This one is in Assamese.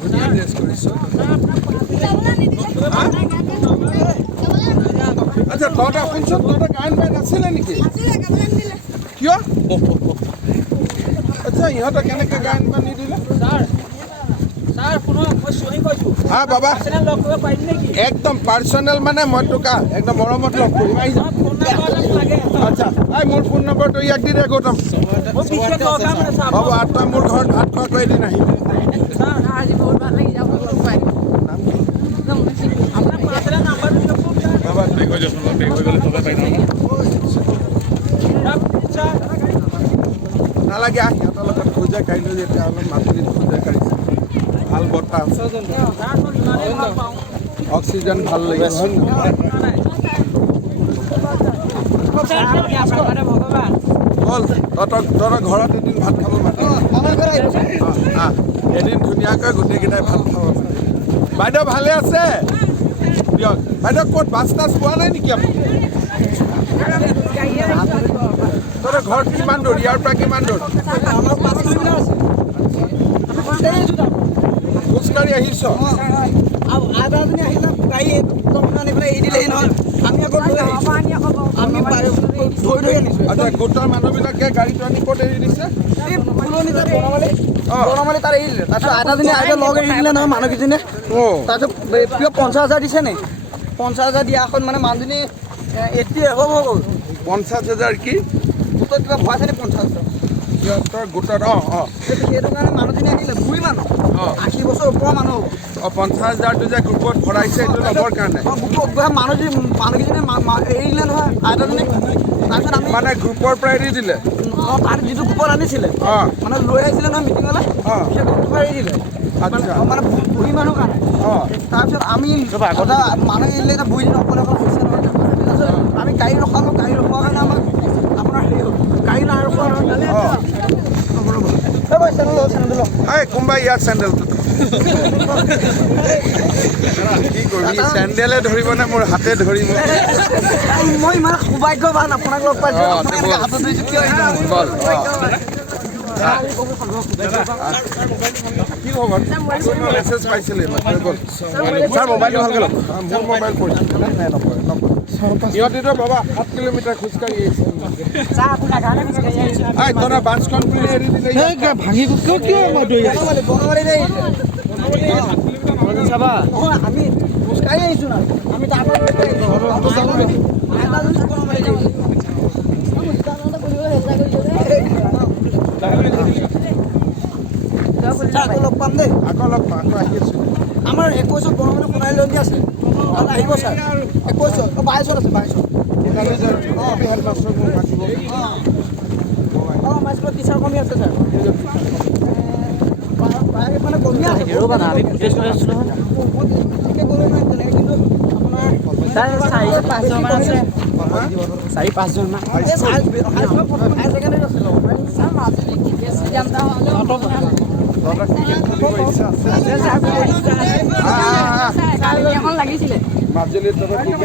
ধুনীয়া ড্ৰেছ কৰিছ আচ্ছা তহঁতে শুনচোন তহঁতে গায়ন বায়ন আছিলে নেকি কিয় আচ্ছা ইহঁতে কেনেকৈ গায়ন বায়ন নিদিলে হা বাবা একদম পাৰ্চনেল মানে মই তোক একদম মৰমত লগ কৰিম আহি যাম আচ্ছা মোৰ ফোন নম্বৰটো ইয়াক দি দে গৌতম হ'ব আৰু তই মোৰ ঘৰত ভাত খোৱাকৈ এদিন আহিম নালাগে সিহঁতৰ লগত খোজা কাঢ়িলোঁ যেতিয়া অলপ মাজুলীত খোজা কাঢ়িছে ভাল বতাহ অক্সিজেন ভাল লাগে হয় বল তহঁতৰ ঘৰত এদিন ভাত খাব মাতিম এদিন ধুনীয়াকৈ গোটেইকেইটাই ভাত খাব মাতিম বাইদেউ ভালে আছে দিয়ক বাইদেউ ক'ত বাছ টাছ পোৱা নাই নেকি আপুনি তহঁতৰ ঘৰত কিমান দূৰ ইয়াৰ পৰা কিমান দূৰ খোজকাঢ়ি আহিছ আচ্ছা গোটৰ মানুহবিলাকে গাড়ীটো আনি ক'ত এৰি দিছে তাত এৰিলে তাৰপিছত আইতাজনী আইতা লগ এৰি দিলে নহয় মানুহকেইজনীয়ে তাৰপিছত কিয় 50,000 দিছে নি 50,000 দিয়াখন মানে মানুহজনী 80 হ'ব গ'ল 50,000 কি গোটত কিবা ভয় আছে নি 50,000 সিহঁতৰ গোটত সেইটো কাৰণে মানুহজনী আহিলে বুঢ়ী মানুহ 80 বছৰ ওপৰৰ মানুহ 50,000টো যে গ্ৰুপত ভৰাইছে এইটো ল'বৰ কাৰণে মানুহকেইজনী এৰি দিলে নহয় আইতাজনী তাৰপিছত আমি মানে গ্ৰুপৰ পৰা এৰি দিলে তাৰ যিটো গ্ৰুপত আনিছিলে মানে লৈ আহিছিলে নহয় মিটিঙলৈ সেই গ্ৰুপৰ এৰি দিলে মানে বুঢ়ী মানুহ কাৰণে তাৰপিছত আমি মানুহ এৰিলে এতিয়া বুঢ়ীজনী অকলে অকলে হৈছে নহয় তাৰপিছত আমি গাড়ী ৰখালোঁ গাড়ী ৰখোৱাৰ কাৰণে আমাক আপোনাৰ হেৰি হ'ল গাড়ী নাই ৰখোৱা নহয় কোনোবাই ইয়াৰ চেণ্ডেলটো কি কৰিবি চেণ্ডেলে ধৰিবনে মোৰ হাতে ধৰিব মই ইমান সৌভাগ্যৱান আপোনাক লগ পাইছোঁ হাতত ধৰিছোঁ কিয় বল কি খবৰ মেছেজ পাইছিলে ছাৰ মোবাইলটো ভালকৈ লওক মোৰ মোবাইল পৰিছিল সিহঁতিতো বাবা 7 কিলোমিটাৰ খোজকাঢ়ি আহিছে তহঁতৰ বাছখন বুলি এৰি দিলে ভাঙি চাবা আমি খোজকাঢ়ি আহিছোঁ না আমি তাৰ লগ পাম দেই আকৌ লগ পাম আকৌ আহি আছোঁ আমাৰ 21 বনমালী সোণালী জয়ন্তী আছে তাত আহিব ছাৰ 21 22 আছে 22 হেডমাষ্টৰক মোক মাতিব আমাৰ স্কুলত টিচাৰ কমি আছে ছাৰ মানে কমি আছে আমি প্ৰেক্টিছ কৰি আছোঁ নহয় গ'লে নাই তেনেকৈ কিন্তু আপোনাৰ 4-5জন মান আছে 4-5জন মান হাই ছেকেণ্ডেৰী আছে ছাৰ মাজুলী লাগিছিলে মাজুলীত